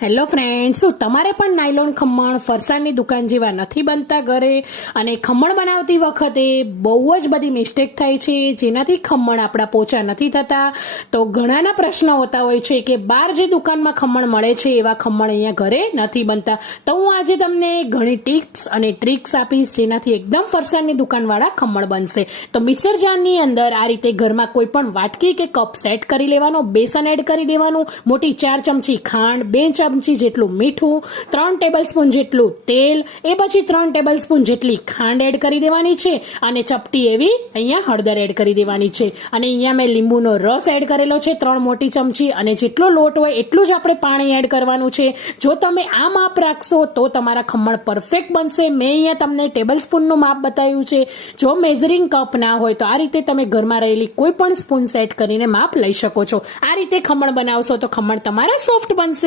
Hello friends, શું તમારે પણ નાયલોન ખમણ ફરસાણની દુકાન જેવા નથી બનતા ઘરે? અને ખમણ બનાવતી વખતે બહુ જ બધી મિસ્ટેક થાય છે, જેનાથી ખમણ આપણા પોચા નથી થતા. તો ઘણાના પ્રશ્નો હોતા હોય છે કે બહાર જે દુકાનમાં ખમણ મળે છે એવા ખમણ અહીંયા ઘરે નથી બનતા. તો હું આજે તમને ઘણી ટિપ્સ અને ટ્રિક્સ આપીશ, જેનાથી એકદમ ફરસાણની દુકાનવાળા ખમણ બનશે. તો મિક્સર જારની અંદર આ રીતે ઘરમાં કોઈ પણ વાટકી કે કપ સેટ કરી લેવાનો, બેસન એડ કરી દેવાનું, મોટી 4 ચમચી ખાંડ, 2 ચમચી જેટલું મીઠું, 3 ટેબલસ્પૂન જેટલું તેલ, એ પછી 3 ટેબલસ્પૂન જેટલી ખાંડ એડ કરી દેવાની છે અને ચપટી એવી અહીંયા હળદર એડ કરી દેવાની છે. અને અહીંયા મેં લીંબુનો રસ એડ કરેલો છે 3 મોટી ચમચી, અને જેટલો લોટ હોય એટલું જ આપણે પાણી એડ કરવાનું છે. જો તમે આ માપ રાખશો તો તમારા ખમણ પરફેક્ટ બનશે. મેં અહીંયા તમને ટેબલસ્પૂનનું માપ બતાવ્યું છે. જો મેઝરિંગ કપ ના હોય તો આ રીતે તમે ઘરમાં રહેલી કોઈ પણ સ્પૂન સેટ કરીને માપ લઈ શકો છો. આ રીતે ખમણ બનાવશો તો ખમણ તમારા સોફ્ટ બનશે.